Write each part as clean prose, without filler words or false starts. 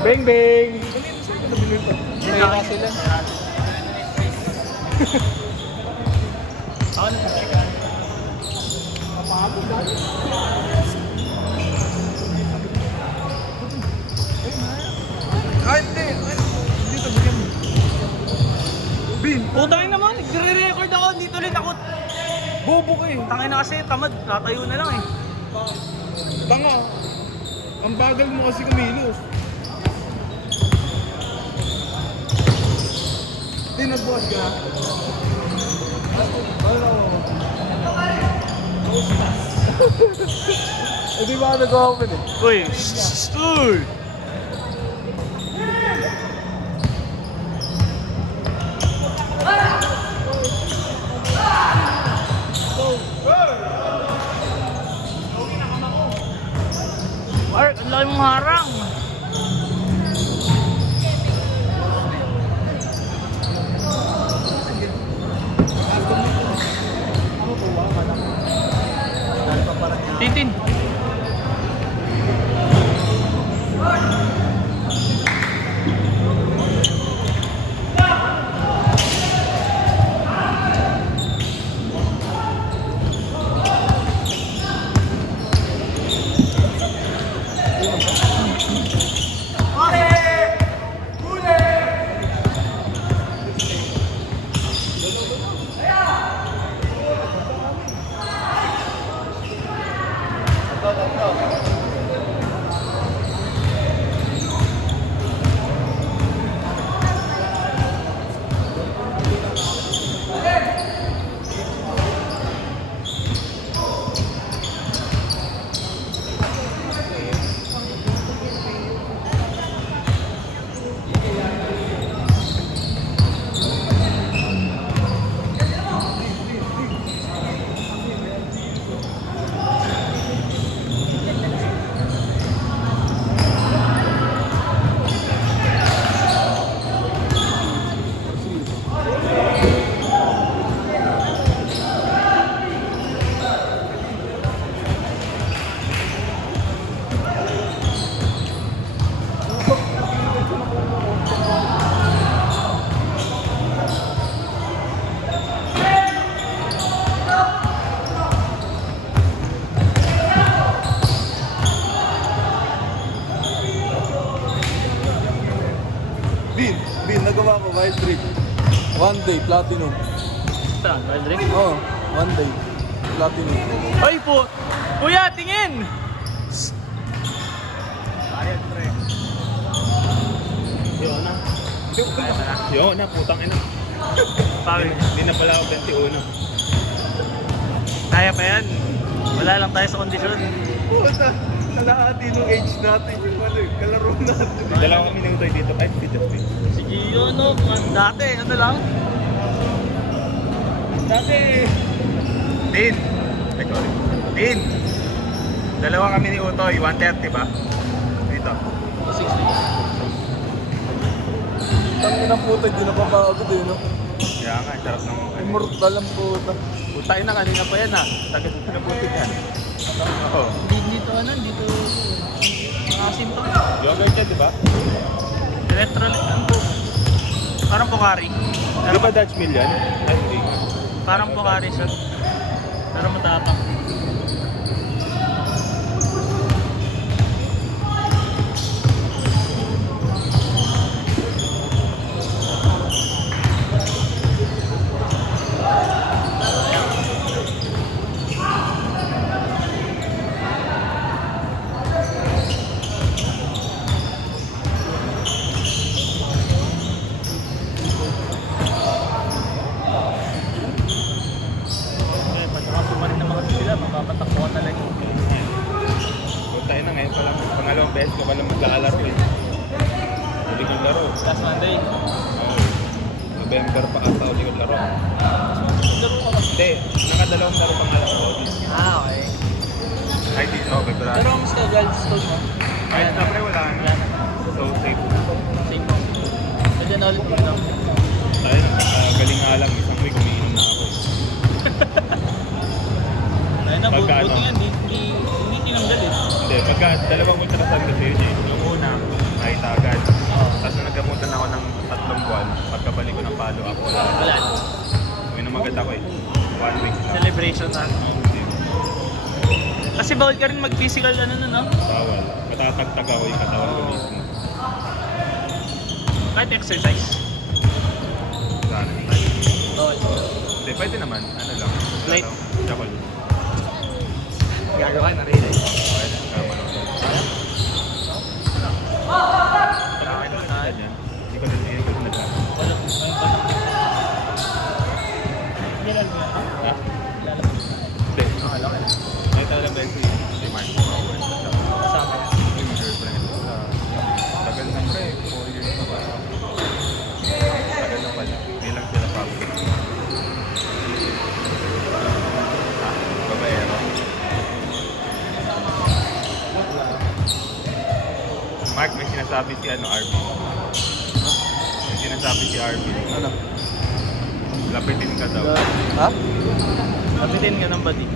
Bang bang! Naiya sila. Ako na sa teka. Hindi. Dito, bigyan mo. Bin! Putang naman, nagre-record ako, dito ulit ako. Bobo ka eh. Tangay na kasi, tamad, natayo na lang eh. Tanga. Ang bagal mo kasi kumilos. Hindi, nagbuhat ka. Hindi ba nag-open eh? Uy! Uy! Mark, ang laki mong harang! Tintin! Bin, nagawa ko wild trick. One day, platinum. Saan? Wild drink? Oo, one day. Platinum. Ay po! Kuya, tingin! Ayan, pre. Yun na. Yun na, putang ina. Pangit. Hindi na pala ako 21. Kaya pa yan. Wala lang tayo sa kondisyon. Puta, kalahati nung age natin yung kalaro natin. Dalawa kami minuto dito, 5 feet of me. Sige yun, no? Dati, ano lang? Dati. Din! Din! Dalawa kami ni Utoy, 130 ba? Dito. Tangin ng puta, di na papagod eh, no? Kaya nga, sarap ng... Immortal ang puta. Putay na kanina pa yan ha. Tagad na nabutin yan. Oo. Dito ano, dito... Asim to. Yogurt yan, di ba? Electrolyte, ano to? Parang Pocari. Di ba Dutch Mill yan? Ay, hindi nga. Parang Pocari siya. Pero matapang. Mapapatakbuhan talaga. Putay na ngayon pala. Pangalawang beses ko pala maglalaro eh. Hindi kong laro. Last Monday. November pa ata hindi kong laro. Laro ka ba? Hindi, nakadalawang laro pang laro. Okay. Ay, di, okay, pero... Pero ang schedule stone mo? Ay, siyempre wala na. Wala na. So, safe. Same mo. Pwede na ulit dito. Tayo na, galing nga lang. Isang week umiinom na ako. Ayun na, Pagka buti ano? yan. Hindi tinanggal eh. Hindi, pagka dalawang ultrasound kasi yun eh. Yung una, nakita agad. Tapos nung nagkapuntan ako ng 3 buwan, pagkabalik ko ng follow-up, wala. Wala. Uminom agad ako eh. 1 week na. Celebration na. Kasi bawal ka rin mag-physical ano na, no? Bawal. Matatagtag ako yung katawan ko mismo. Kahit exercise. Sana. Oo. Hindi, pwede naman. Ano lang. Light. Jakol. Gagawa na rin eh. Pwede. Tama lang. Pagkain naman na yan. Hindi ko rin nagkakaroon. Ha? Hindi. May talagang best si Mark. Kasama yan. Yung girlfriend. Tagal na pre. 4 years na ba? Tagal na pala. Hindi lang sila public. Babaero. Mark, may sinasabi si RB. May sinasabi si RB. Ano? Lapitin ka daw. Ha? Kapitin ka ng body.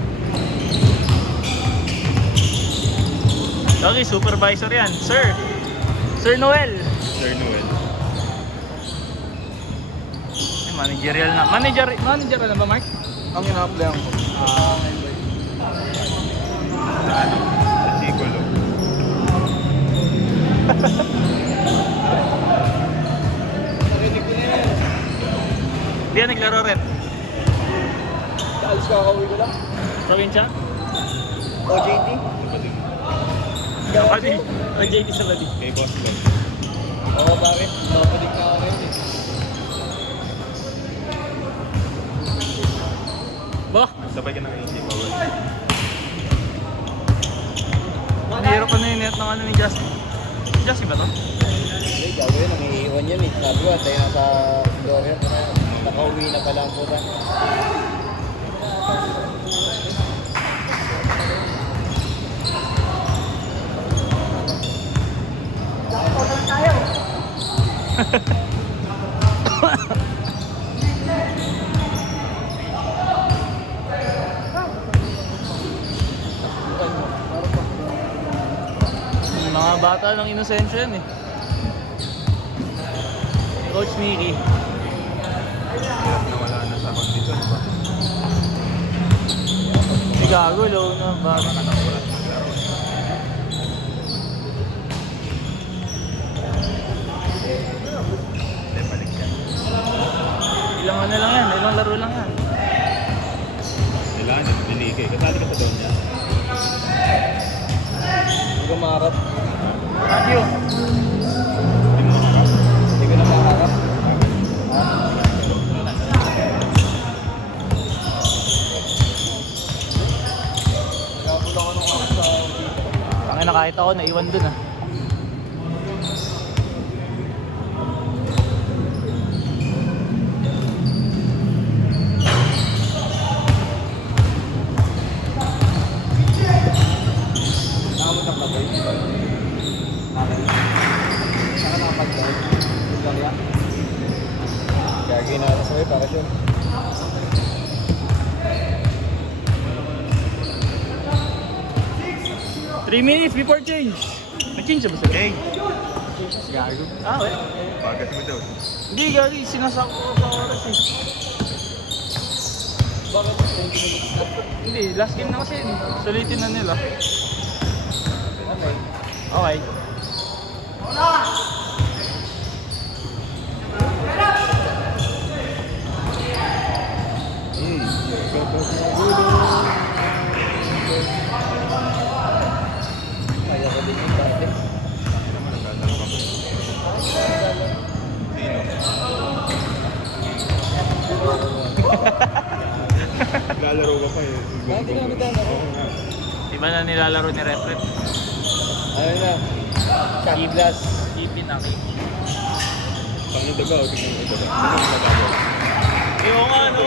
Okay, supervisor yan. Sir! Sir Noel! Sir Noel. Ay, managerial na. Manager na ba, Mark? Ang ina-applyan ko. Sa ano? Sa Chicolo. Hindi yan naglaro rin. Alis kakauwi ko lang. Provincia? OJT? Pati. Ang JT sa body. Kay Boss Love. Oo, bakit? Nabalik na ako rin eh. Bah! Sabay ka ng AC bawal. Ang hirap pa na yung net ng ano ni Justin. Justin ba to? Hindi, gagawin. Nangiiwan yan eh. Sabi ko, tayo nasa Dorian. Nakauwi na pala ang puta. Mga bata ng inosensya yan eh. Coach Mickey. Hirap na wala na sa kondisyon ba? Si Gago, low na. Baka ka na oras maglaro. Hindi, balik yan. Ilang ano lang yan, ilang laro lang yan. Kailangan yung diligay. Kasali ka sa doon niya. Hindi ko maharap. Radio. Hindi mo makarap. Hindi ko na maharap. Ha? Nagapula ko nung ako sa Tangin na kahit ako, naiwan dun ah. Nakamunta ka ba yun? Okay. Saka nakapag-drive? Victoria? Gagi na ako sa'yo para siya. 3 minutes before change. Nag-change na ba sila? Hey! Gago. Ah, okay. Bagat mo daw. Hindi, gagi. Sinasako ko sa oras eh. Bakit? 20 minutes na. Hindi, last game na kasi yun. Sulitin na nila. Okay. Okay. Kaya ko din yung dati. Hindi naman naglalaro ka pa. Sino? Naglalaro ka pa eh. Dati nga bitan ako. Oo nga. Iba na nilalaro ni Refret. Ano na? Shot glass. Ipin na king. Pang daga o tingnan mo daga. Ano yung nagagawa? Yung ano?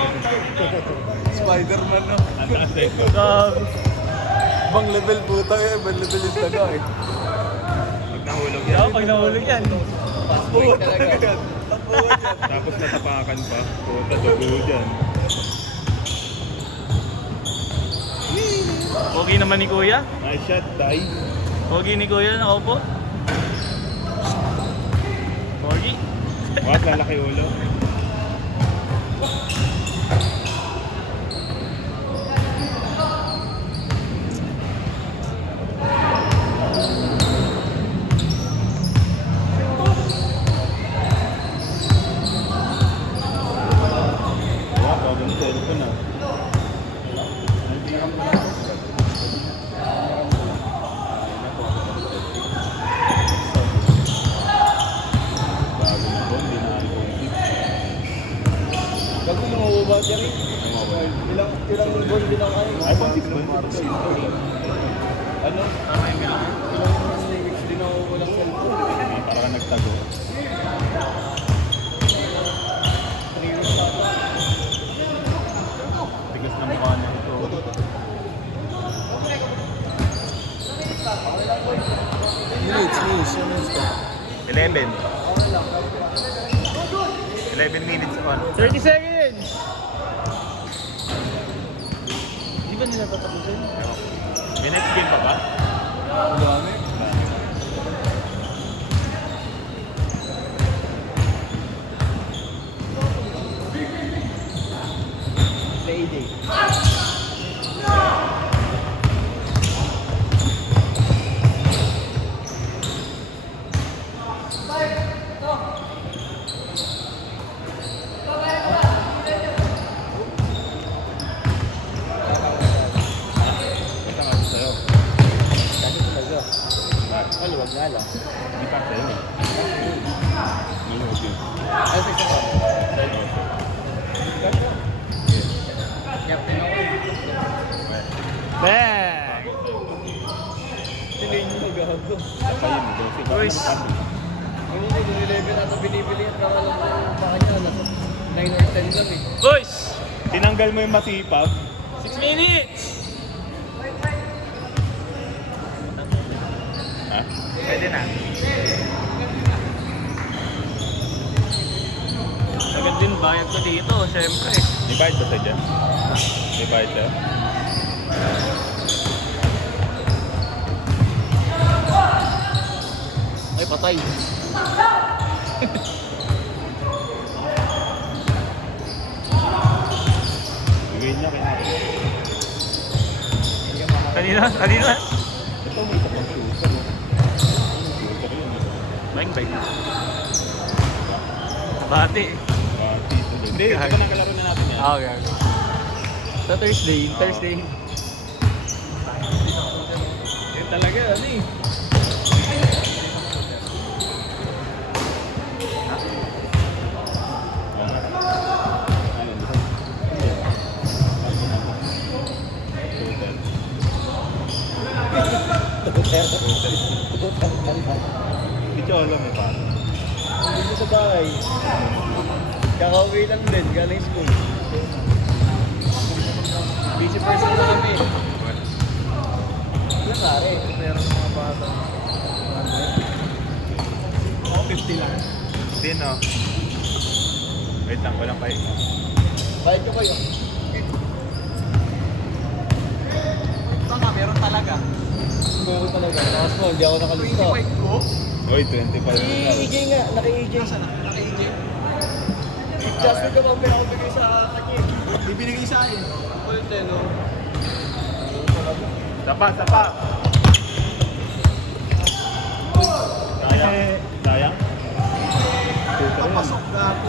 Spider-Man no? Ang taas na ito. Gago. Ibang level puta eh. Ibang level yung taga eh. Pag nahulog Kaya yan. pag nahulog yan. Fast break talaga. Tapos natapakan pa. Puta, dugo dyan. Pogi naman ni Kuya. Nice shot, die. Pogi ni Kuya, nakaupo. Wag, lalaki ulo. Wag, bagong cellphone ah. Bagong phone, di na iPhone 6. Bago mo mababa siya rin. Ilang buwan din ako kayo. iPhone 6 ba? Ano? Tama yung bilang. Ilang weeks din ako walang cellphone. Hindi, para ka nagtago. 3 weeks ako. Tigas na mukha niya ito. Minutes. 11. 11 minutes on. 30 seconds! Di ba nila tatapusin? Minutes game pa ba? Ang dami. Playday. Basta nga sa'yo. Kasi talaga. Bakit? Maluwag nga lang. Hindi pa sa'yo. Maluwag yun. Ay, sa isa pa. Captain ako. Bang! Tinayin nyo gago. Saka yun, kasi baka Boys. magpapit. Yung 11 ata binibili at nakalam ko yung baka niya. 9 or 10 lang eh. Boys! Tinanggal mo yung masipag. 6 minutes! Ha? Pwede na. Agad din bayad ko dito, syempre. May bayad ba sa'yo dyan? May bayad sa'yo? Ay, patay. Bigay niya kaya. Kanina? Ito may isa pang shooter. Shooter yun. Bang, bang. Bati. Tito doon. Hindi, ito pa nakalaro na natin yan. Okay. Sa Thursday. Yan talaga, ano eh. Ayun, ito. Shooter. Hindi ko alam eh paano. Hindi ko sa bahay. Kakauwi lang din, galing school. Busy person na kami. Wala pare, meron ng mga bata. Ako 50 lang. Hindi no. Wait lang, walang kayo. Bayad ko kayo. Tama, meron talaga. Meron talaga. Tapos mo, hindi ako nakalista. ko? Oy, 25 na. Si EJ nga, naka-EJ. Nasaan na? Naka-EJ? Justin ka bang pinakabigay sa kanya? Ibinigay sa akin. Ulit eh, no? Sapa. Sayang. Shooter yan. Papasok na ako.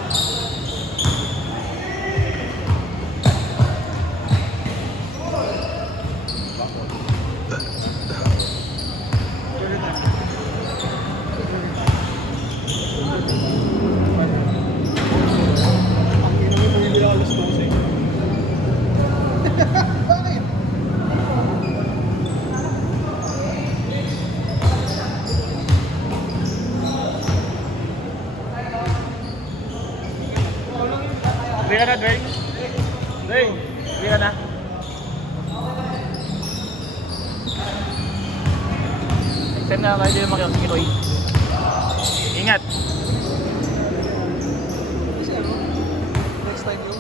Uwi ka na, Dwayne? Dwayne, uwi ka na. Next time na kayo din makiyak si Roy. Ingat! Next time yun.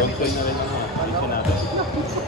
Long play na rin ang isa natin.